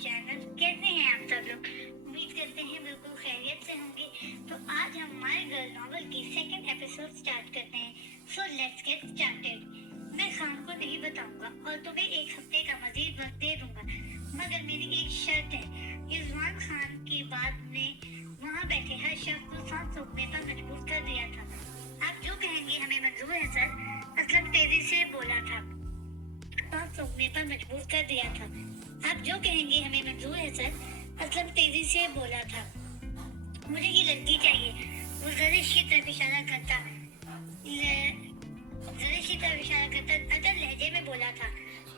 Channel. कैसे हैं आप सब लोग? उम्मीद करते हैं बिल्कुल खैरियत से होंगे। तो आज हम माय गर्ल नॉवल की सेकंड एपिसोड स्टार्ट करते हैं। So let's get started. मैं खान को नहीं बताऊंगा और तुम्हें एक हफ्ते का मजीद वक्त दे दूंगा, मगर मेरी एक शर्त है। रिजवान खान की बात ने वहाँ बैठे हर शख्स को सांस रोकने पर मजबूर कर दिया था। आप जो कहेंगे हमें मंजूर है सर, असलम तेजी से बोला था। सांस रोकने पर मजबूर कर दिया था। आप जो कहेंगे हमें मंजूर है सर, असलम तेजी से बोला था। मुझे ये लड़की चाहिए। वो जरिश की तरफ इशारा करता अदर लहजे में बोला था।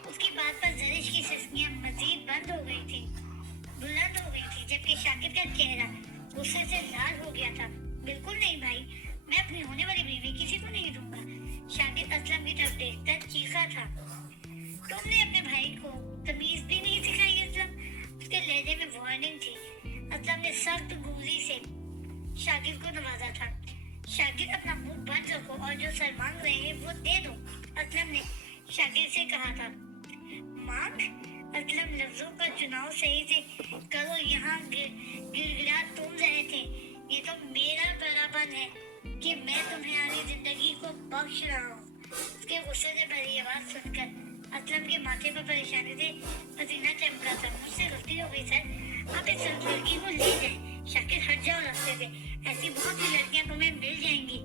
उसकी बात पर जरिश की सिसकियां मजीद बंद हो गई थी, बुलंद हो गई थी, जबकि शाकिर का चेहरा गुस्से से लाल हो गया था। बिल्कुल नहीं भाई, मैं अपनी होने वाली बीवी किसी को नहीं दूंगा। शाकिर असलम की तरफ देखकर चीखा था। तुमने अपने भाई को तमीज भी नहीं सिखाई असलम। उसके लहजे में वार्निंग थी। असलम ने सख्त गुस्से से शाकिर को नवाजा था। शाकिर अपना मुंह बंद रखो और जो सर मांग रहे हैं वो दे दो, असलम ने शाकिर से कहा था। मांग? असलम लफ्जों का चुनाव सही से करो। यहाँ गिड़गिड़ा तुम रहे थे। ये तो मेरा बराबर है कि मैं तुम्हारी जिंदगी को बख्श रहा हूँ। उसके गुस्से से भरी आवाज सुनकर असलम के माथे पर परेशानी से पसीना चमका था। मुझसे गलती हो गई सर, आप इस लड़की को ले जाएं। शाकिर हट जाओ रास्ते से, ऐसी बहुत सी लड़कियां तुम्हें मिल जाएंगी।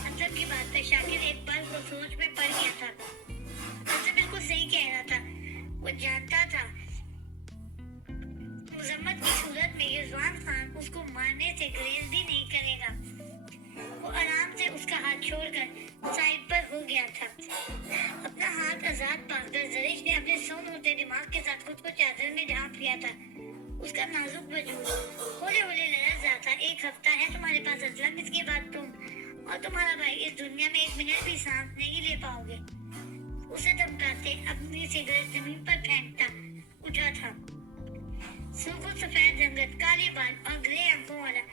असलम की बात पर शाकिर एक पल को सोच में पड़ गया था। असलम बिल्कुल सही कह रहा था। वो जानता था मुजम्मत की सूरत में रिजवान खान उसको मारने से गुरेज भी नहीं करेगा। वो आराम से उसका हाथ छोड़कर साइड पर हो गया था। अपना हाथ आजाद पाकर जरीश ने अपने सोन होते दिमाग के साथ खुद को चादर में ढांप लिया था। उसका नाजुक वजूद होले होले लरज़ रहा था। एक हफ्ता है तुम्हारे पास असलम, इसके बाद तुम और तुम्हारा भाई इस दुनिया में एक मिनट भी सांस नहीं ले पाओगे। उसे धमकाते अपनी सिगरेट जमीन पर फेंकता उठा था। सूखो सफेद रंगत, काले बाल और ग्रे आंखों वाला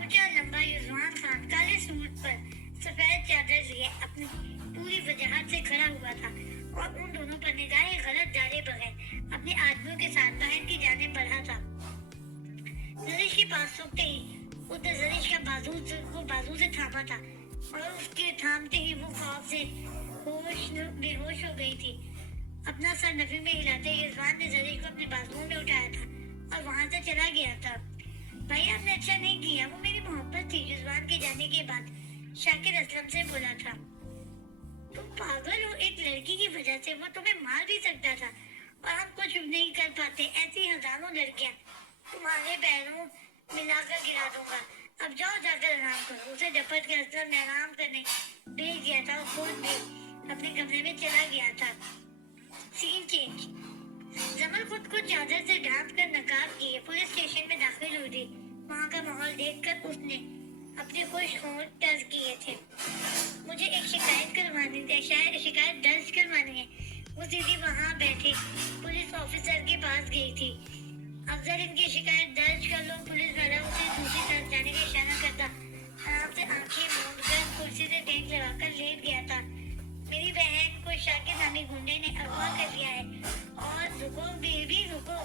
ऊंचा लंबा रिजवान खान काले सूट पर सफेद चादर लिए अपनी पूरी वजाहत से खड़ा हुआ था और उन दोनों पर निगाहें गलत डाले बगैर अपने आदमियों के साथ बाहर की जानिब बढ़ा था। जरीश के पास सूखते ही उसने जरीश का बाजू से थामा था और उसके थामते ही वो खौफ से बेहोश हो गई थी। अपना सर नफी में हिलाते रिजवान ने जरीश को अपने बाजुओं में उठाया था और वहां से चला गया था। भाई आपने अच्छा नहीं किया, वो मेरी मोहब्बत थी। रिजवान के जाने के बाद शाकिर असलम से बोला था। तुम पागल हो, एक लड़की की वजह से वो तुम्हें मार भी सकता था और हम कुछ नहीं कर पाते। ऐसी हजारों लड़कियां तुम्हारे पैरों मिलाकर गिरा दूंगा। अब जाओ जाकर आराम करो। उसे झपट के असलम ने आराम करने भेज दिया था और खुद भी अपने कमरे में चला गया था। Scene change. जमल खुद को चादर से ढांप कर नकाब किए पुलिस स्टेशन में दाखिल हुई थी। वहाँ का माहौल देखकर उसने अपने खुश होंठ टर्ज किए थे। मुझे एक शिकायत करवानी थी, शिकायत दर्ज करवानी है। वो सीधी वहाँ बैठे पुलिस ऑफिसर के पास गई थी। अफसर इनकी शिकायत दर्ज कर लो। पुलिस वाला उसे दूसरी तरफ जाने का इशारा करता आराम से आंखें मूंद कर कुर्सी से टेक लगाकर लेट गया था। मेरी बहन को शाकिर नामी गुंडे ने अगवा कर लिया है। और रुको बेबी रुको,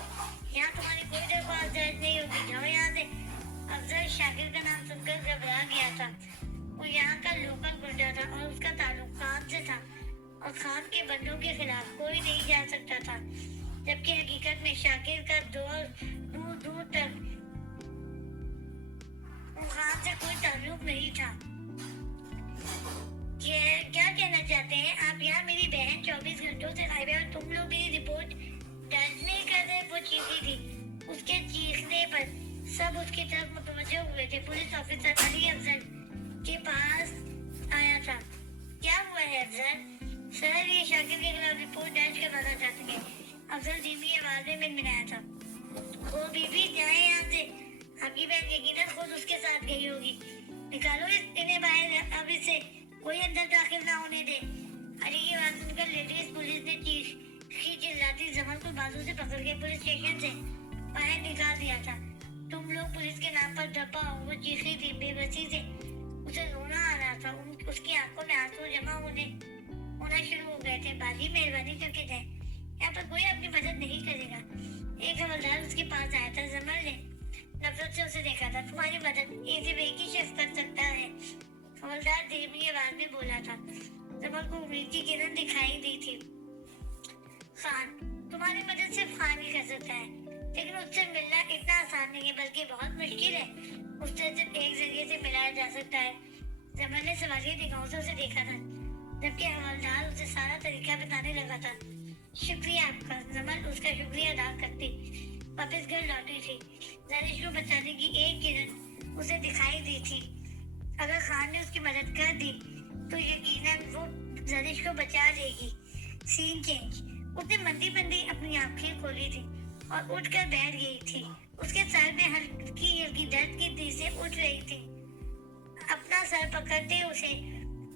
यहाँ तुम्हारी कोई दरख्वास्त दर्ज नहीं होगी, जाओ यहाँ से। अफसर शाकिर का नाम सुनकर घबरा गया था। वो यहाँ का लोकल गुंडा था और उसका ताल्लुक खान से था और खान के बंदों के खिलाफ कोई नहीं जा सकता था, जबकि हकीकत में शाकिर का दौर दूर दूर तक खान से कोई ताल्लुक नहीं था। क्या कहना चाहते हैं आप? यहाँ मेरी बहन 24 घंटों से गायब है और तुम लोग मेरी रिपोर्ट दर्ज नहीं कर रहे। वो चीखी थी। उसके चीखने पर सब उसकी तरफ मुतवज्जो हुए थे। पुलिस ऑफिसर अली अफजल के पास आया था। क्या हुआ है अफजल? सर ये शाकिर के खिलाफ रिपोर्ट दर्ज करवाना चाहते हैं। अफजल धीमी आवाज में मिनमिनाया था। वो बीबी जाए यहाँ से, आपकी बहन यकीनन खुद उसके साथ गई होगी। निकालो इन्हें बाहर, अब इसे कोई अंदर दाखिल ना होने दे। अली की बात सुनकर लेडीज पुलिस ने चीखी चिल्लाती जमल को बाजू से पकड़ के पुलिस स्टेशन से बाहर निकाल दिया था। तुम लोग पुलिस के नाम पर दबा हो, वो चीखी थी बेबसी से। उसे रोना आ रहा था। उसकी आंखों में आंसू जमा होना शुरू हो गए थे। बाजी मेहरबानी करके जाए, यहाँ पर कोई अपनी मदद नहीं करेगा। एक हवलदार उसके पास आया था। जमल ने नफरत से उसे देखा था। तुम्हारी मदद सिर्फ एक ही शख्स कर सकता है, हवलदार धीमी आवाज में बोला था। जमल को उम्मीद की किरण दिखाई दी थी। खान, तुम्हारी मदद सिर्फ खान ही कर सकता है, लेकिन उससे मिलना इतना आसान नहीं है, बल्कि बहुत मुश्किल है। उससे सिर्फ एक जरिए से मिलाया जा सकता है। जमल ने सवालिया निगाहों से उसे देखा था, जबकि हवलदार उसे सारा तरीका बताने लगा था। शुक्रिया आपका। जमल उसका शुक्रिया अदा करती वापस घर लौटी थी। जरिश को बचाने की एक किरण उसे दिखाई दी थी। अगर खान ने उसकी मदद कर दी तो यकीनन वो जरिश को बचा लेगी। Scene change. उसने मंदी मंदी अपनी आंखें खोली थी और उठकर बैठ गई थी। उसके सर में हल्की हल्की दर्द की तेजी उठ रही थी। अपना सर पकड़ते उसे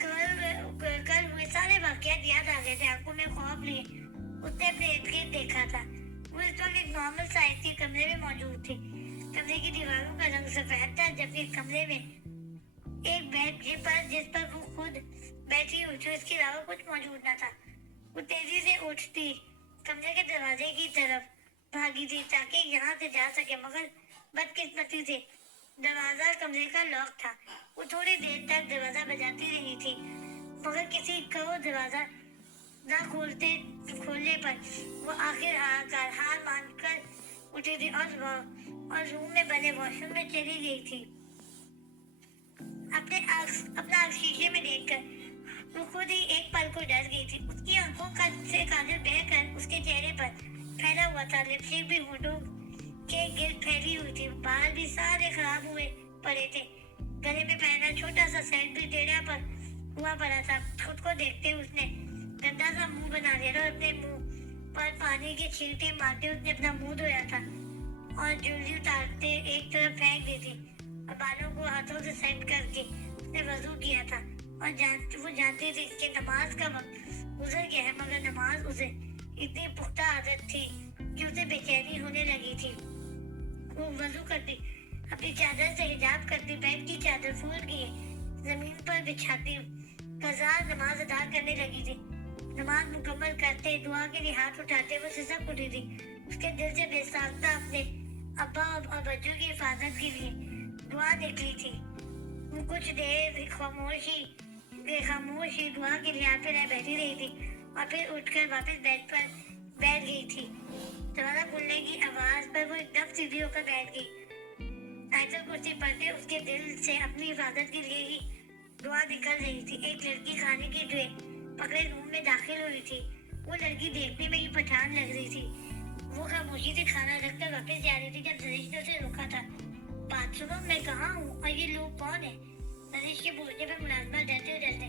कल हुए सारे वाकयात याद आ गए थे। आंखों में खौफ लिए उसने अपने इर्द गिर्द देखा था। वो इस वक्त एक नॉर्मल साइज के कमरे में मौजूद थी। कमरे की दीवारों का रंग सफेद था, जबकि कमरे में एक बेड जिस पर वो खुद बैठी हुई थी, इसके अलावा कुछ मौजूद न था। वो तेजी से उठती कमरे के दरवाजे की तरफ भागी थी ताकि यहाँ से जा सके, मगर बदकिस्मती से दरवाजा कमरे का लॉक था। वो थोड़ी देर तक दरवाजा बजाती रही थी, मगर किसी को दरवाजा न खोलने पर वो आखिरकार हार मानकर उठी थी और रूम में बने वॉशरूम में चली गई थी। अपना आँख शीशे में देखकर वो खुद ही एक पल को डर गई थी। उसकी आंखों से काजल बहकर उसके चेहरे पर फैला हुआ था। लिपस्टिक भी होठों के गिर्द फैली हुई थी। बाल भी सारे खराब हुए पड़े थे। गले में पहना छोटा सा सेट भी टेढ़ा पर हुआ पड़ा था। खुद को देखते उसने गंदा सा मुंह बना लिया था और अपने मुंह पर पानी के छींटे मारते उसने अपना मुंह धोया था और ज्वेलरी उतारते एक तरफ फेंक दी थी और बालों को हाथों से सेट करके उसने वजू किया था और वो जानती थी कि नमाज का वक्त गुजर गया है, मगर नमाज उसे इतनी पुख्ता आदत थी कि उसे बेचैनी होने लगी थी। वो वजू करती, अपनी चादर से हिजाब करती, बेड की चादर फूल के जमीन पर बिछाती कज़ा नमाज अदा करने लगी थी। नमाज मुकम्मल करते दुआ के लिए हाथ उठाते वो सिसक उठी थी। उसके दिल से बेसाख्ता अपने अब्बा और बच्चों की हिफाजत के लिए दुआ निकली थी। वो कुछ देर खामोशी दुआ के लिए हाथ फैलाए बैठी रही थी और फिर उठकर वापस बेड पर बैठ गई थी। दरवाजा खुलने की आवाज पर वो एकदम सीधी होकर बैठ गई। आयतल कुर्सी पढ़ते उसके दिल से अपनी हिफाजत के लिए ही दुआ निकल रही थी। एक लड़की खाने की ट्रे पकड़े रूम में दाखिल हुई थी। वो लड़की देखने में ही पठान लग रही थी। वो खामोशी से खाना रखकर वापस जा रही थी जब जरीश ने उसे रोका था। बात सुनो, मैं कहाँ हूँ और ये लोग कौन है? जरीश के बोलने पर मुलाजमा डरते डरते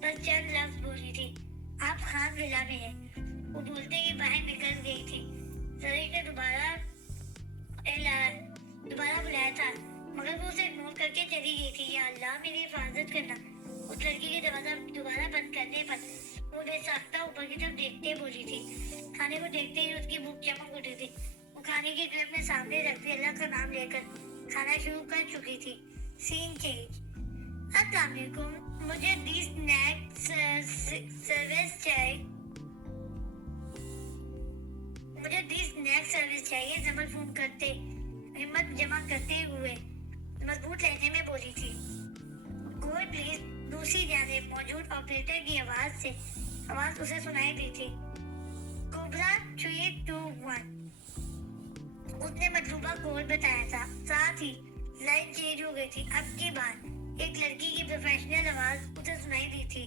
बस चंद लफ्ज बोली थी। आप खान विला में हैं। वो बोलते ही बाहर निकल गई थी। जरीश ने दोबारा बुलाया था, मगर वो उसे इग्नोर करके चली गई थी। या अल्लाह, मेरी हिफाजत करना। उस लड़की के दरवाजा दोबारा बंद करने पर वो बेसाख्ता ऊपर की तरफ देखते बोली थी। खाने को देखते ही उसकी भूख चमक उठी थी। वो खाने की प्लेट में सामने रखते अल्लाह का नाम लेकर खाना शुरू कर चुकी थी। Scene change. अस्सलाम वालेकुम, मुझे 20 स्नैक्स सर्विस चाहिए। मुझे 20 स्नैक्स सर्विस चाहिए। जमल फोन करते हिम्मत जमा करते हुए मजबूत लहजे में बोली थी। कोई प्लीज। दूसरी जानिब मौजूद ऑपरेटर की आवाज उसे सुनाई दी थी। कोबरा 321। उसने मतलूबा कोड बताया था। साथ ही लाइन चेंज हो गई थी। अब की बार एक लड़की की प्रोफेशनल आवाज उसे सुनाई दी थी।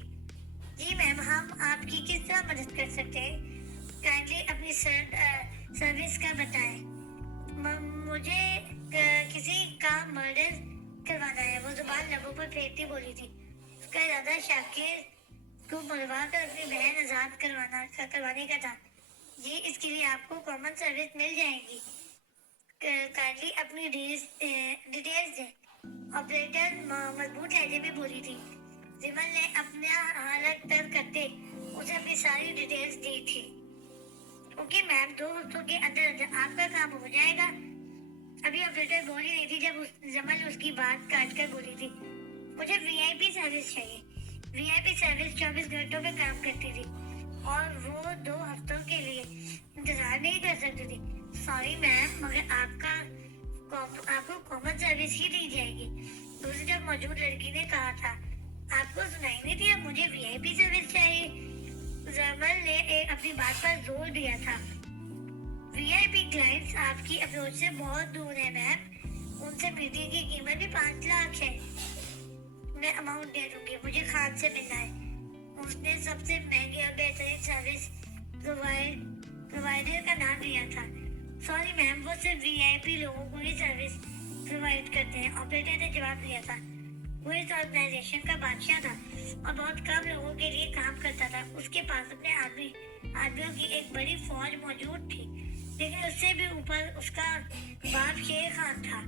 जी मैम, हम आपकी किस तरह मदद कर सकते हैं? काइंडली अपनी सर्विस का बताएं। मुझे किसी का मर्डर करवाना है। वो जुबान लबों पर फेंकती बोली थी। उसका इरादा शाकिर को मरवा कर अपनी बहन आजाद करवाने का था। जी, इसके लिए आपको कॉमन सर्विस मिल जाएगी। काइंडली अपनी डिटेल्स दें। ऑपरेटर मजबूत लहजे में बोली थी। जिमल ने अपना हालत तर्क करते उसे अपनी सारी डिटेल्स दी थी। ओके मैम, 2 हफ्तों के अंदर आपका काम हो जाएगा। अभी ऑपरेटर बोल ही रही थी जब जमल उसकी बात काट कर बोली थी। मुझे वीआईपी सर्विस चाहिए। वीआईपी सर्विस 24 घंटों में काम करती थी और वो 2 हफ्तों के लिए इंतजार नहीं कर सकती थी। सॉरी मैम, मगर आपको कॉमन सर्विस ही दी जाएगी। दूसरी तरफ मौजूद लड़की ने कहा था, आपको सुनाई नहीं दिया, मुझे वीआईपी सर्विस चाहिए। जरमल ने अपनी बात पर जोर दिया था। वीआईपी क्लाइंट्स आपकी अप्रोच से बहुत दूर है मैम, उनसे मीटिंग की कीमत भी 5 लाख है। मैं अमाउंट दे दूंगी, मुझे खान से मिलना है। उसने सबसे महंगी और बेहतरीन सर्विस प्रोवाइडर का नाम लिया था। सॉरी मैम, वो सिर्फ वीआईपी लोगों को ही सर्विस प्रोवाइड करते हैं, ऑपरेटर ने जवाब दिया था। वो इस ऑर्गेनाइजेशन का बादशाह था और बहुत कम लोगों के लिए काम करता था। उसके पास अपने आदमियों की एक बड़ी फौज मौजूद थी, लेकिन उससे भी ऊपर उसका बाप शेर खान था।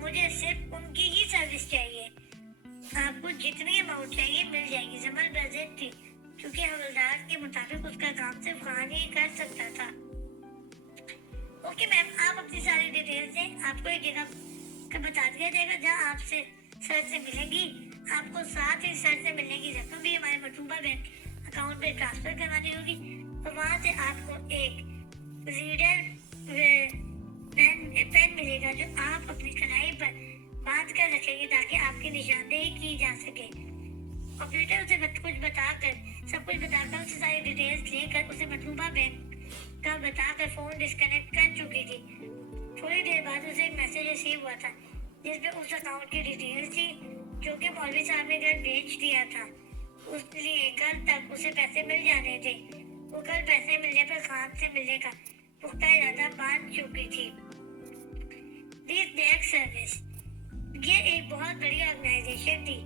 मुझे सिर्फ उनकी ही सर्विस चाहिए। आपको जितनी अमाउंट चाहिए मिल जाएगी। जमल बजट थी, क्योंकि हवलदार के मुताबिक उसका काम सिर्फ खान ही कर सकता था। ओके मैम, आप अपनी सारी डिटेल्स दें। आपको एक जगह का बता दिया जाएगा जहाँ आपसे सर से मिलेंगी। आपको साथ ही सर से मिलने की रकम भी हमारे मतलूबा बैंक अकाउंट में ट्रांसफर करवानी होगी, और वहाँ से आपको एक रीडर पेन मिलेगा जो आप अपनी कलाई पर बांध कर रखेंगे ताकि आपकी निशानदेही की जा सके। ऑपरेटर उसे सब कुछ बताकर उसे सारी डिटेल्स लेकर उसे मतलूबा बैंक का बताकर फोन डिस्कनेक्ट कर चुकी थी। थोड़ी देर बाद उसे एक मैसेज रिसीव हुआ था जिसमें उस अकाउंट की डिटेल्स थी जो कि मौलवी साहब ने घर बेच दिया था। उसलिए कल तक उसे पैसे मिल जाने थे। वो कल पैसे मिलने पर खान से मिलने का पुख्ता इरादा बांध चुकी थी। दिस बैंक सर्विस, ये एक बहुत बड़ी ऑर्गेनाइजेशन थी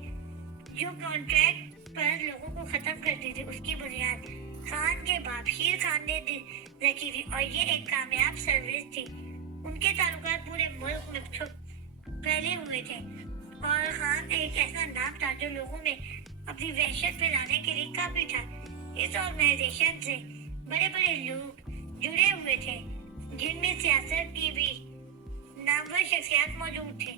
जो कॉन्ट्रैक्ट पर लोगों को खत्म करती थी। उसकी बुनियाद खान के बाप शीर खान ने रखी थी और ये एक कामयाब सर्विस थी। उनके ताल्लुकात पूरे मुल्क में फैले हुए थे और खान एक ऐसा नाम था जो लोगों में अपनी वहशत फैलाने के लिए काफी था। इस ऑर्गेनाइजेशन से बड़े बड़े लोग जुड़े हुए थे, जिनमें सियासत की भी नामवर शख्सियत मौजूद थे।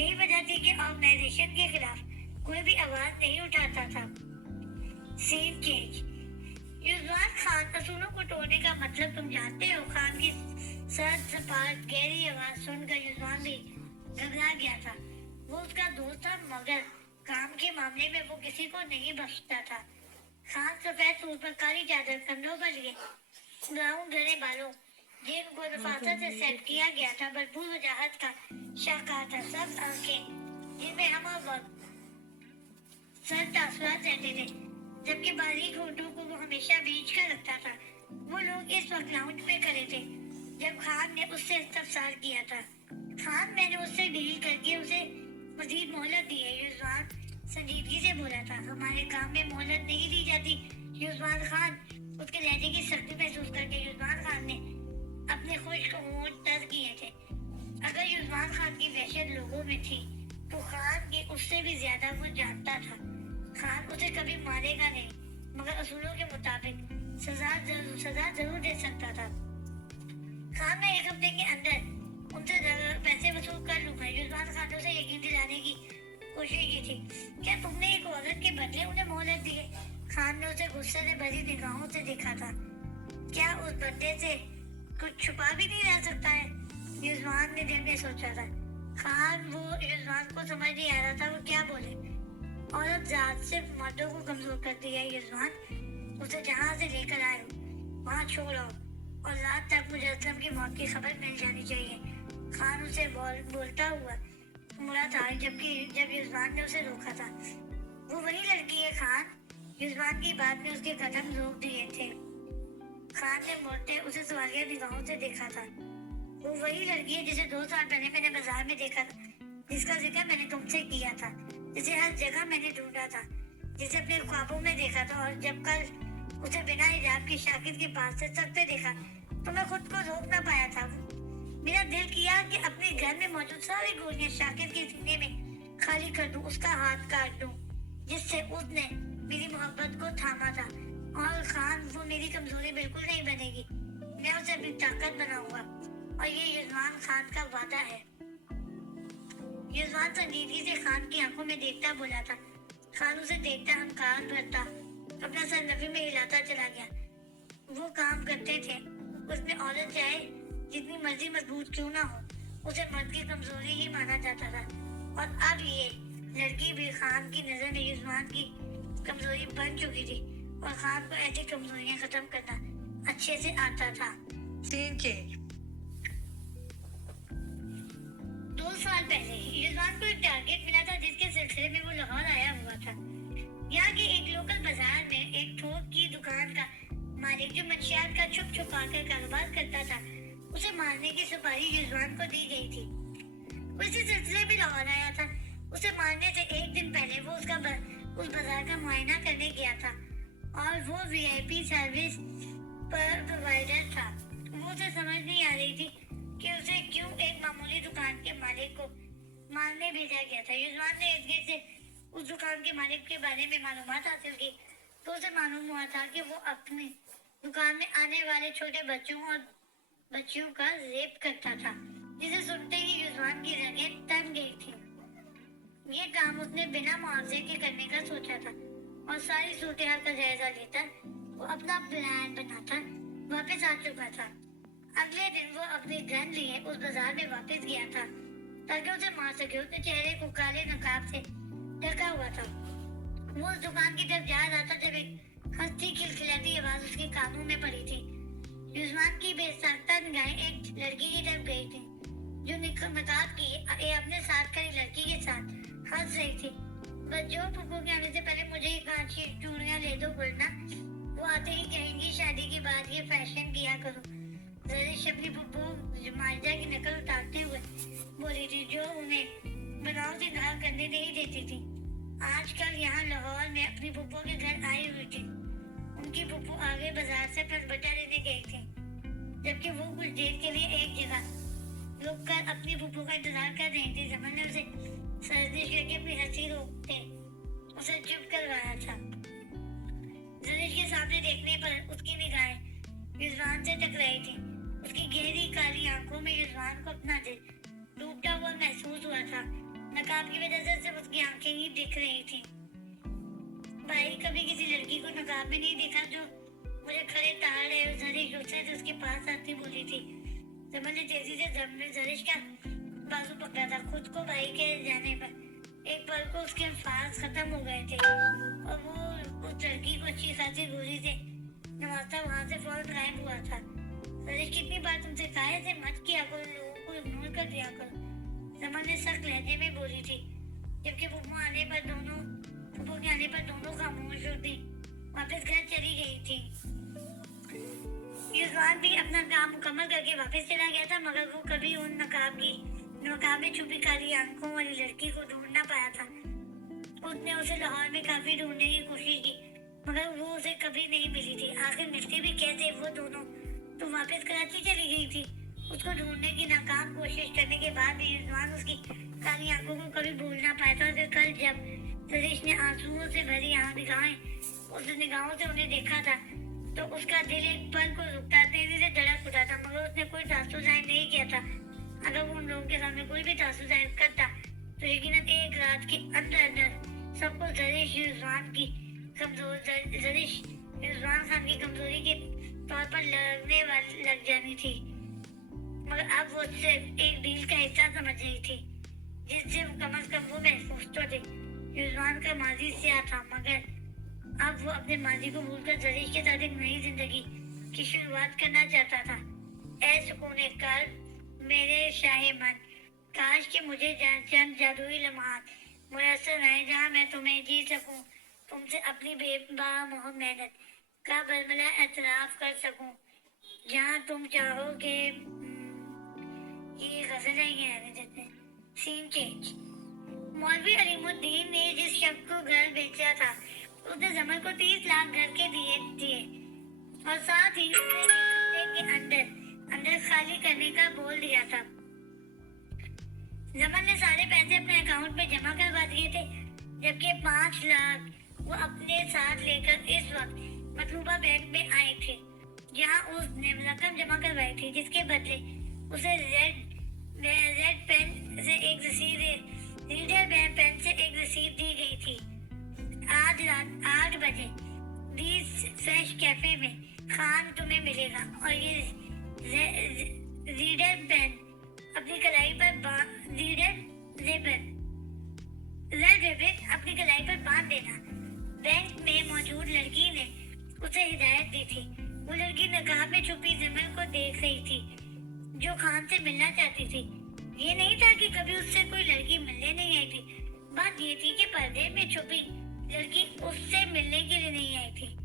यही वजह थी कि ऑर्गेनाइजेशन के खिलाफ कोई भी आवाज नहीं उठाता था। Scene change. युजवान खान असूलों को तोड़ने का मतलब तुम जानते हो। खान की सर्द सपाट गहरी आवाज सुनकर युजवान भी घबरा गया था। वो उसका दोस्त था, मगर काम के मामले में वो किसी को नहीं बख्शता था। खान सफेद सूट पर काली चादर कंधों पर लिए ब्राउन घने बालों जिनको नफासत से सेट किया गया था, भरपूर वजाहत का शाहकार था। सब आंखें जिनमें हम वक्त सर तासुरात रहते थे, जबकि बारीक होठों को वो हमेशा बीच कर रखता था। वो लोग इस वक्त लाउंज में खड़े थे जब खान ने उससे इस्तफसार किया था। खान, मैंने उससे डील करके उसे मजीद मोहलत दी है। युजवान संजीदगी से बोला था। हमारे काम में मोहलत नहीं दी जाती युजवान खान। उसके लहजे की सख्ती महसूस करके युजवान खान ने अपने खुश्क होंठ तर किए थे। अगर युजवान खान की वहशत लोगों में थी तो खान की उससे भी ज्यादा वो जानता था। खान उसे कभी मारेगा नहीं, मगर असूलों के मुताबिक सजा जरूर दे सकता था। खान ने एक हफ्ते के अंदर उनसे पैसे वसूल कर लूंगा। युजवान खान ने उसे यकीन दिलाने की कोशिश की थी। क्या तुमने एक औरत के बदले उन्हें मोहलत दी है? खान ने उसे गुस्से से भरी निगाहों से देखा था। क्या उस बंदे से कुछ छुपा भी नहीं रह सकता है? युजवान ने दिल में सोचा था। खान, वो युजवान को समझ नहीं आ रहा था वो क्या बोले। औरत जात सिर्फ मर्दों को कमजोर करती है युजवान। उसे जहाँ से लेकर आए हो वहाँ छोड़ो और रात तक मुझे असलम की मौत की खबर मिल जानी चाहिए। खान उसे बोलता हुआ मुड़ा था जब युजवान ने उसे रोका था। वो वही लड़की है खान। युजवान की बात ने उसके कदम रोक दिए थे। खान ने मुड़ते उसे सवालिया निगाहों से देखा था। वो वही लड़की है जिसे 2 साल पहले मैंने बाजार में देखा था, जिसका जिक्र मैंने तुमसे किया था, जिसे हर जगह मैंने ढूंढा था, जिसे अपने ख्वाबों में देखा था। और जब कल उसे बिना हिजाब की शाकिर के पास से सकते देखा तो मैं खुद को रोक ना पाया था। मेरा दिल किया कि अपने घर में मौजूद सारी गोलियां शाकिर के सीने में खाली कर दूं, उसका हाथ काट दूं जिससे उसने मेरी मोहब्बत को थामा था। और खान, वो मेरी कमजोरी बिल्कुल नहीं बनेगी। मैं उसे अपनी ताकत बनाऊंगा और ये युजवान खान का वादा है। युजवान संजीदगी से खान की आंखों में देखता बोला था। खान उसे देखता हंकार भरता अपना सर नफी में हिलाता चला गया। वो काम करते थे, उसमें औरत चाहे जितनी मर्जी मजबूत क्यों ना हो, उसे मर्द की कमजोरी ही माना जाता था। और अब ये लड़की भी खान की नजर में युजमान की कमजोरी बन चुकी थी और खान को ऐसी कमजोरियां खत्म करना अच्छे से आता था। Scene change. 2 साल पहले युजमान को एक टारगेट मिला था जिसके सिलसिले में वो लाहौर आया हुआ था। यहाँ के एक लोकल बाजार में एक थोक की दुकान का मालिक जो मंशियात का छुप छुपा कर कारोबार करता था, उसे मारने की सुपारी युजमान को दी गई थी। वो इसी सिलसिले में लाहौर आया था। उसे मारने से एक दिन पहले वो उस बाजार का मुआयना करने गया था और वो वीआईपी सर्विस प्रोवाइडर था। वो उसे समझ नहीं आ रही थी कि उसे क्यों एक मामूली दुकान के मालिक को मारने भेजा गया था। युजमान ने इर्द-गिर्द से उस दुकान के मालिक के बारे में मालूमात हासिल की तो उसे मालूम हुआ था कि वो अपनी दुकान में आने वाले छोटे बच्चों और बच्चियों का रेप करता था, जिसे सुनते ही युजमान की रगें तन गई थी। ये काम उसने बिना मुआवजे के करने का सोचा था और सारी सूरत-हाल का जायजा लेकर वो अपना प्लान बनाकर वापस आ चुका था। अगले दिन वो अपने गन लिए उस बाजार में वापस गया था ताकि उसे मार सके। उसके चेहरे को काले नकाब से ढका हुआ था। वो उस दुकान की तरफ जा रहा था जब एक हंसती खिलखिलाती आवाज उसके कानों में पड़ी थी। युजमान की बेसाख्ता निगाहें एक लड़की की तरफ गई थी जो नकाब की अपने साथ खड़ी लड़की के साथ हंस रही थी। बच्चों, फुप्पो के आने से पहले मुझे ये कांच की चूड़ियां ले दो, वरना वो आते ही कहेंगी शादी के बाद ये फैशन किया करो। जरिश अपनी फुप्पो मारिजा की नकल उतारते हुए बोली थी, जो उन्हें बनाव से इंतजार करने नहीं देती थी। आजकल यहाँ लाहौर में अपनी फुप्पो के घर आई हुई थी। उनकी फुप्पो आगे बाजार से बटा लेने गई थी, जबकि वो कुछ देर के लिए एक जगह रुक कर अपनी फुप्पो का इंतजार कर रही थी। जमन ने उसे सर्दिश करके अपनी हंसी रोकते उसे चुप करवाया था। जरिश के सामने देखने पर उसकी निगाहें युजमान से टकराई थी। उसकी गहरी काली आंखों में युजमान को अपना दिल डूबता हुआ महसूस हुआ था। नकाब की वजह से सिर्फ उसकी आंखें ही दिख रही थी। भाई, कभी किसी लड़की को नकाब में नहीं देखा जो मुझे खड़े ताड़ है। जरिश गुस्से से उसके पास आती बोली थी। जमन ने तेजी से जरिश का बाजू पकड़ा था। खुद को भाई के जाने पर एक पल को उसके अल्फाज खत्म हो गए थे और वो उस लड़की को अच्छी खासी गोली से नवाजता वहां से फौरन गायब हुआ था। जरिश, कितनी बार तुमसे कहा है मत किया करो, लोगों को इग्नोर कर दिया करो, जमन ने सख्त लहजे में बोली थी। जबकि फुप्पो के आने पर दोनों खामोश हो गई, वापस घर चली गई थी। युजमान भी अपना काम मुकम्मल करके वापस चला गया था, मगर वो कभी उन नकाब में छुपी काली आंखों वाली लड़की को ढूंढ ना पाया था। उसने उसे लाहौर में काफी ढूंढने की कोशिश की, मगर वो उसे कभी नहीं मिली थी। आखिर मिलते भी कैसे वो दोनों तो वापस कराची चली गई थी। उसको ढूंढने की नाकाम कोशिश करने के बाद भी युजमान उसकी काली आंखों को कभी भूल ना पाया था। फिर कल जब जरिश ने आंसुओं से भरी उस निगाहों से उन्हें देखा था तो उसका दिल एक पल को रुकता, तेजी से धड़क उठा था, मगर उसने कोई तासुर जाहिर नहीं किया था। अगर वो उन लोगों के सामने कोई भी तासुर जाहिर करता तो यकीनन एक रात के अंदर सबको जरिश युजमान खान की कमजोरी के तौर पर लग जानी थी। मगर अब वो सिर्फ एक डील का हिस्सा समझ रही थी, जिससे कम अज कम वो महसूस तो थे। युजमान का माजी स्याह था, मगर अब वो अपने माजी को भूलकर जरिश के साथ एक नई जिंदगी की शुरुआत करना चाहता था। ऐ सुकूने कल्ब मेरे शाहे मन, काश कि मुझे चंद जादुई लम्हात मुयस्सर आए जहाँ मैं तुम्हें जी सकूं, तुमसे अपनी बेबामोह मेहनत का बरमला एतराफ कर सकूं, जहाँ तुम चाहो कि ये गजलें ही रहने देते हैं। Scene change. मौलवी अलीमुद्दीन ने जिस शख्स को घर बेचा था उसने जमल को 30 लाख घर के दिए और साथ ही उसने एक हफ्ते के अंदर खाली करने का बोल दिया था। जमल ने सारे पैसे अपने अकाउंट में जमा करवा दिए थे, जबकि 5 लाख वो अपने साथ लेकर इस वक्त मतलूबा बैंक में आए थे, जहां उसने रकम जमा करवाई थी, जिसके बदले उसे रेड पेन से एक रसीद दी गई थी। आज रात 8 बजे फ्रेश कैफे में खान तुम्हें मिलेगा और ये रीडर पेन अपनी कलाई पर रीडर रिबन रेड रिबन अपनी कलाई पर बांध देना। बैंक में मौजूद लड़की ने उसे हिदायत दी थी। वो लड़की नकाब में छुपी जमल को देख रही थी जो खान से मिलना चाहती थी। ये नहीं था कि कभी उससे कोई लड़की मिलने नहीं आई थी। बात ये थी कि पर्दे में छुपी लड़की उससे मिलने के लिए नहीं आई थी।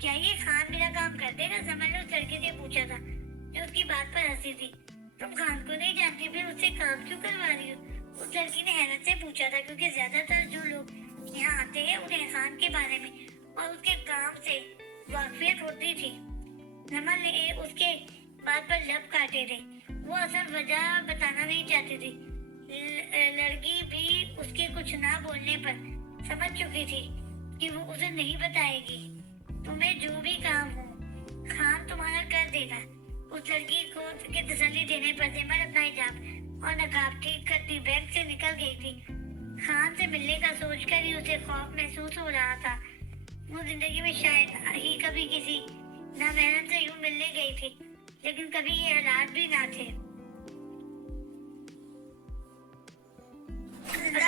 क्या ये खान मेरा काम कर देगा? जमल ने उस लड़के से पूछा था जो उसकी बात पर हंसी थी। तुम खान को नहीं जानती फिर उससे काम क्यों करवा रही हो? उस लड़की ने हैरत से पूछा था क्योंकि ज्यादातर जो लोग यहाँ आते हैं उन्हें खान के बारे में और उसके काम से वाकफियत होती थी। जमल ने उसके बात पर लब काटे थे। वो असल वजह बताना नहीं चाहती थी। लड़की भी उसके कुछ ना बोलने पर समझ चुकी थी कि वो उसे नहीं बताएगी। तुम्हें जो भी काम हो खान तुम्हारा कर देगा। उस लड़की को के तसल्ली देने पर जमल अपना हिजाब और नकाब ठीक करती बैंक से निकल गई थी। खान से मिलने का सोचकर ही उसे खौफ महसूस हो रहा था। वो जिंदगी में शायद ही कभी किसी नामहरम से यूं मिलने गई थी, लेकिन कभी ये हालात भी ना थे।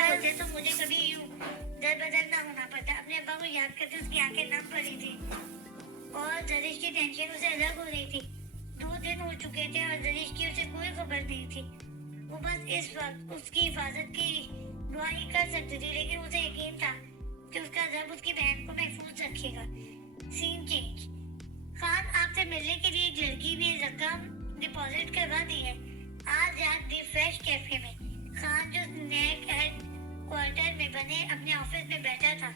होते तो मुझे कभी यूं दर बदर ना होना पड़ता। अपने अब्बा को याद करते उसकी आंखें नम पड़ी थी और जरिश की टेंशन उसे अलग हो रही थी। 2 दिन हो चुके थे और जरिश की उसे कोई खबर नहीं थी। वो बस इस वक्त उसकी हिफाजत की दुआ ही कर सकती थी, लेकिन उसे यकीन था कि उसका रब उसकी बहन को महफूज रखेगा। Scene change. खान आपसे मिलने के लिए एक लड़की ने रकम डिपॉजिट करवा दी है। आज रात दी फ्रेश कैफे में खान जो स्नैक हेड क्वार्टर में बने अपने ऑफिस में बैठा था,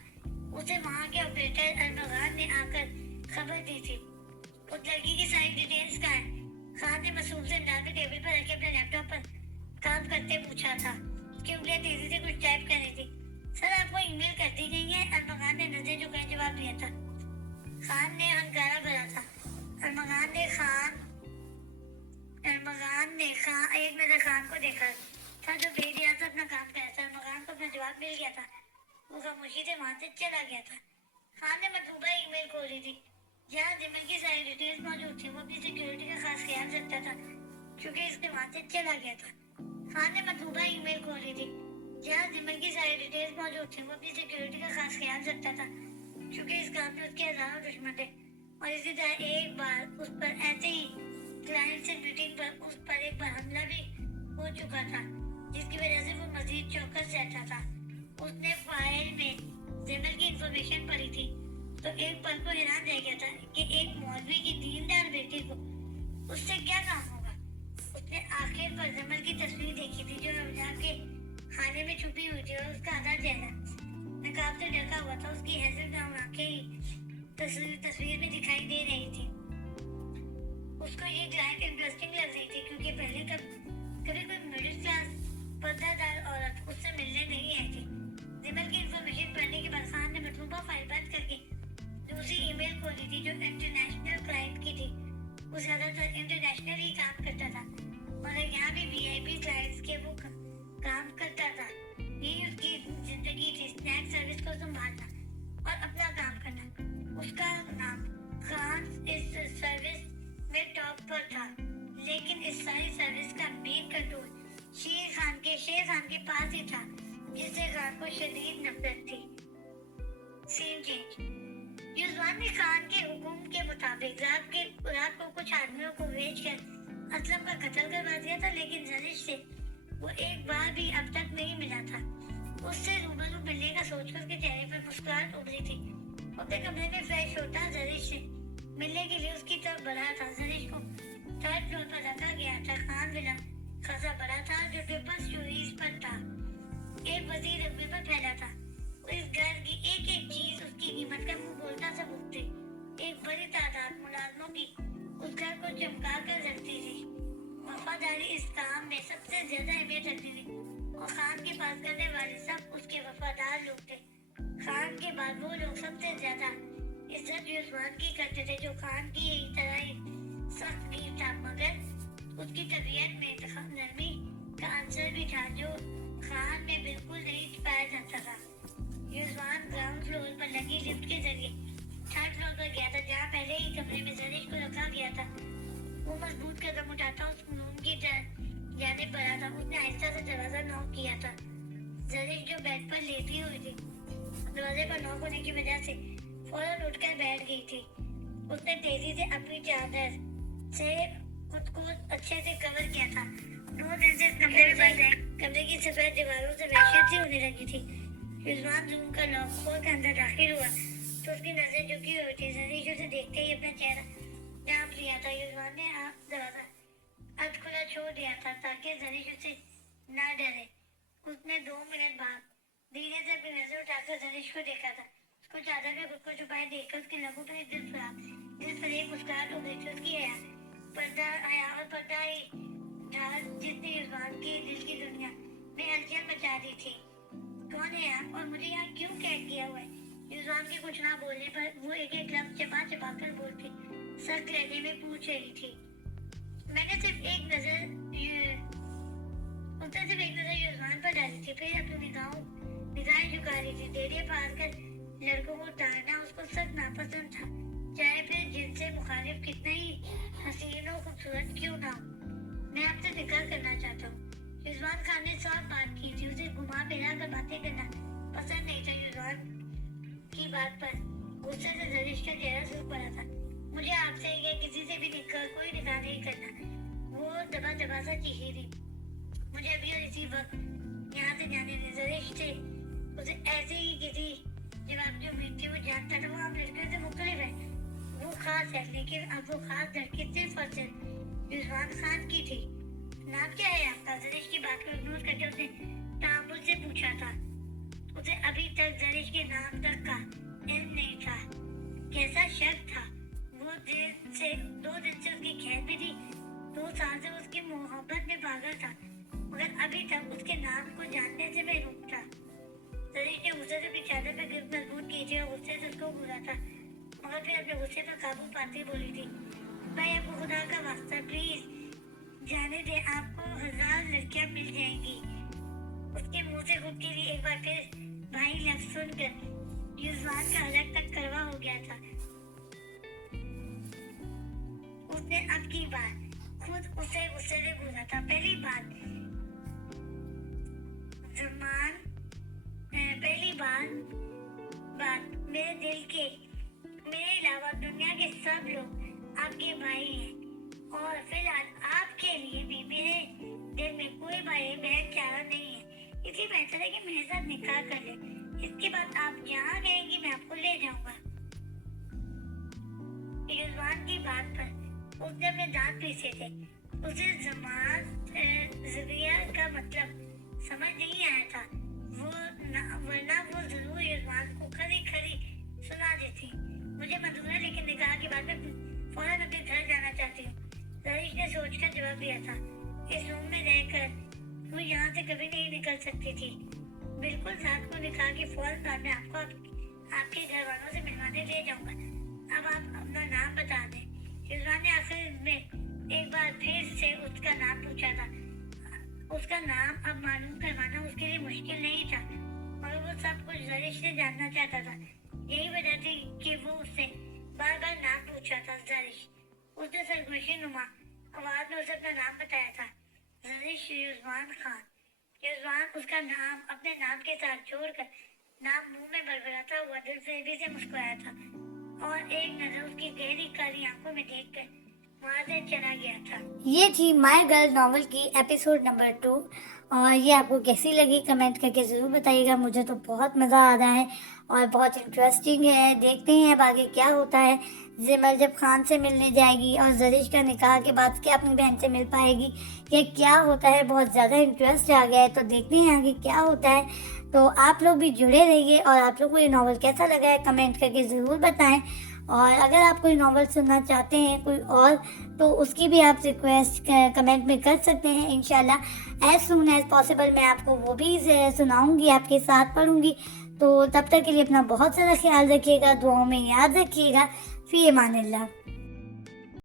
उसे वहाँ के ऑपरेटर अरमगान ने आकर खबर दी थी। उस लड़की की सारी डिटेल्स का है। खान ने मासूम से अंदाज में टेबल पर रखे अपने लैपटॉप पर काम करते पूछा था। उसकी उंगलियां तेजी से कुछ टाइप कर रही थी। सर आपको ईमेल कर दी गई है। अरमगान ने नजर झुकाए जवाब दिया था। खान ने हंकारा भरा था। अरमगान ने एक नजर खान को देखा था जो बेदिया से अपना काम कर रहा था। अरमगान को अपना जवाब मिल गया था। वो खामोशी से वहां से चला गया था। खान ने मतलूबा ईमेल खोली थी जहाँ जिमन की सारी डिटेल्स मौजूद थी। वो अपनी सिक्योरिटी का खास ख्याल रखता था क्योंकि इसके वहां से चला गया था। खान ने मतलूबा ईमेल खोली थी जहाँ जिमन की सारी डिटेल्स मौजूद थी। वो अपनी सिक्योरिटी का खास ख्याल रखता था क्योंकि इस काम में उसके हजारों दुश्मन थे। और इसी तरह एक बार उस पर ऐसे ही क्लाइंट से मीटिंग पर उस पर एक बार हमला भी हो चुका था, जिसकी वजह से वो मजीद चौकस रहता था। उसने फाइल में जिमन की इंफॉर्मेशन पढ़ी थी तो एक पल को हैरान रह गया था कि एक मौलवी की दीनदार बेटी को उससे क्या काम होगा। उसने आखिर पर जमल की तस्वीर देखी थी जो रमजान के खाने में छुपी हुई थी और उसका आधा चेहरा नकाब से ढका हुआ था। उसकी हैसियत आंखें ही तस्वीर में दिखाई दे रही थी। उसको ये क्लाइंट इंटरेस्टिंग लग रही थी क्योंकि पहले कभी कोई मिडिल क्लास पर्दादार औरत उससे मिलने नहीं आई थी। जिमल की इंफॉर्मेशन पढ़ने के बाद खान ने मतलूबा फाइल बंद करके दूसरी ईमेल खोली थी जो इंटरनेशनल क्लाइंट की थी। वो ज्यादातर इंटरनेशनल ही काम करता था, मगर यहाँ भी वीआईपी क्लाइंट्स के वो काम करता था। यही उसकी जिंदगी थी, स्नैक सर्विस को संभालना और अपना काम करना। उसका नाम खान इस सर्विस में टॉप पर था, लेकिन इस सारी सर्विस का मेन कंट्रोल शेर खान के पास ही था, जिससे खान को शदीद नफरत थी। Scene change. युजवान ने खान के हुक्म के मुताबिक रात को कुछ आदमियों को भेजकर असलम का कत्ल करवा दिया था, लेकिन जरिश से वो एक बार भी अब तक नहीं मिला था। उससे रूबरू मिलने का सोचकर उसके चेहरे पर मुस्कुराहट उभरी थी। वो अपने कमरे में फ्रेश होता जरिश से मिलने के लिए उसकी तरफ बढ़ा था। जरिश को 3rd फ्लोर पर रखा गया था। खान विला खासा बड़ा था जो ट्रिपल स्टोरीज पर था। एक वसीर रकबे पर फैला था। इस घर की एक एक चीज उसकी कीमत का मुंह बोलता सबूत थे। एक बड़ी तादाद मुलाजमों की उस घर को चमका कर रखती थी। वफादारी इस काम में सबसे ज्यादा अहमियत रखती थी और खान के पास करने वाले सब उसके वफादार लोग थे। खान के बाद वो लोग सबसे ज्यादा इज्जत युजवान की करते थे जो खान की एक तरह ही सख्त गिर था, मगर उसकी तबीयत में नरमी का अंसर भी था जो खान में बिल्कुल नहीं पाया जाता था। युजवान ग्राउंड फ्लोर पर लगी लिफ्ट के जरिए 3rd फ्लोर पर गया था जहाँ पहले ही कमरे में जरिश को रखा गया था। वो मजबूत कदम उठाता उस रूम की जाने पड़ा था। उसने आहिस्ता से दरवाजा नॉक किया था। जरीश जो बेड पर लेटी हुई थी, दरवाजे पर नॉक होने की वजह से फौरन उठकर बैठ गई थी। उसने तेजी से अपनी चादर से खुद को अच्छे से कवर किया था। 2 दिन से कमरे की सफेद दीवारों से वहशत सी होने लगी थी। रिजवान रूम का लॉक खोल कर अंदर दाखिल हुआ तो उसकी नजर झुकी हुई थी। जरीश उसे देखते ही अपना चेहरा ढांप लिया था। रिजवान ने दरवाजा अर्ध खुला छोड़ दिया था ताकि जरीश उसे ना डरे। उसने 2 मिनट बाद धीरे से अपनी नजर उठाकर जरीश को देखा था। उसको चादर में खुद को छुपाए देखकर उसके लबों पर एक दिल पर एक मुस्कुराहट हो गई थी। उसकी पर्दा ही ढाल जिसने रिजवान के दिल की दुनिया में हलचल मचा दी थी। कौन है आप और मुझे यहाँ क्यों कैद किया हुआ है? रिजवान के कुछ ना बोलने पर वो एक एक लफ्ज चबा चबा कर बोलती सख्त लहजे में पूछ रही थी। मैंने सिर्फ एक नजर रिजवान पर डाली थी, फिर अपनी निगाहें झुका रही थी। डेढ़े पार कर लड़कों को ताड़ना उसको सख्त नापसंद था, चाहे फिर जिनसे मुखालिफ कितना ही हसीन और खूबसूरत क्यों ना हो। मैं आपसे निकाह करना चाहता हूँ। रिजवान खान ने साफ बात की थी। उसे घुमा फिरा कर बातें करना पसंद नहीं था। रिजवान की बात पर गुस्से से जरीश का चेहरा सूख पड़ा था। मुझे आपसे या किसी से भी कोई निकाह नहीं करना, वो दबा दबा सा चीखी थी। मुझे अभी और इसी वक्त यहाँ से जाने दे। जरीश से उसे ऐसे ही किसी जवाब की उम्मीद थी। वो जानता था वो आम लड़कियों से मुख्तलिफ है, वो खास है, लेकिन अब वो खास लड़की सिर्फ और सिर्फ रिजवान खान की थी। नाम क्या है आपका? जरीश की बात को इग्नोर करके उसने तामुल से पूछा था। उसे अभी तक जरीश के नाम तक का इल्म नहीं था। कैसा शक था। वो 2 दिन से उसकी खैर भी थी, 2 साल से उसकी मोहब्बत में पागल था, मगर अभी तक उसके नाम को जानने से महरूम था। जरीश ने गुस्से से अपनी चादर पर गिरफ्त मजबूत की थी और गुस्से से उसको घूरा था, मगर फिर अपने गुस्से पर काबू पाते बोली थी, भाई आपको खुदा का वास्ता प्लीज जाने दे, आपको 1000 लड़कियां मिल जाएंगी। उसके मुंह से खुद के लिए एक बार फिर भाई लफ्ज सुनकर रिजवान का अलग तक करवा हो गया था। उसने अब की बार खुद उसे गुस्से से घूरा था। पहली बात मेरे दिल के मेरे अलावा दुनिया के सब लोग आपके भाई हैं और फिलहाल आपके लिए भी मेरे दिल में कोई भाई बहन चारा नहीं है, इसलिए बेहतर है कि मेरे साथ निकाह कर ले। इसके बाद आप जहाँ कहेंगी मैं आपको ले जाऊंगा। रिजवान की बात पर उसने अपने दांत पीसे थे। उसे ज़रिया का मतलब समझ नहीं आया था, वरना वो जरूर रिजवान को खरी सुना देती। मुझे मंजूर है, लेकिन निकाह के बाद मैं फौरन अपने घर जाना चाहती हूँ। जरीश ने सोचकर जवाब दिया था। इस रूम में रहकर वो यहाँ से कभी नहीं निकल सकती थी। बिल्कुल रात को निकाह के फौरन बाद में आपको आपके घर वालों से मिलवाने ले जाऊंगा। अब आप अपना नाम बता दें। रिजवान ने आखिर में एक बार फिर से उसका नाम पूछा था। उसका नाम अब मालूम करवाना उसके लिए मुश्किल नहीं था, मगर वो सब कुछ जरीश से जानना चाहता था। यही वजह थी कि वो उससे बार बार नाम पूछा था। जरीश, उसने सरगोशी नुमा आवाज में उसे अपना नाम बताया था। जरीश रिजवान खान। रिजवान उसका नाम अपने नाम के साथ जोड़कर नाम मुंह में बड़बड़ाता हुआ दिल से भी से मुस्कुराया था और एक नजर उसकी गहरी काली आंखों में देखकर वहाँ से चला गया था। ये थी माय गर्ल नॉवल की एपिसोड नंबर 2 और ये आपको कैसी लगी कमेंट करके ज़रूर बताइएगा। मुझे तो बहुत मज़ा आ रहा है और बहुत इंटरेस्टिंग है। देखते हैं अब आगे क्या होता है। जिमल जब खान से मिलने जाएगी और जरीश का निकाह के बाद क्या अपनी बहन से मिल पाएगी, ये क्या होता है। बहुत ज़्यादा इंटरेस्ट आ गया है, तो देखते हैं आगे क्या होता है। तो आप लोग भी जुड़े रहिए और आप लोग को ये नॉवल कैसा लगा है कमेंट करके ज़रूर बताएं। और अगर आप कोई नॉवल सुनना चाहते हैं कोई और, तो उसकी भी आप रिक्वेस्ट कमेंट में कर सकते हैं। इंशाल्लाह एज सून एज पॉसिबल मैं आपको वो भी सुनाऊंगी, आपके साथ पढ़ूंगी। तो तब तक के लिए अपना बहुत सारा ख्याल रखिएगा, दुआओं में याद रखिएगा। फ़ी अमानिल्लाह।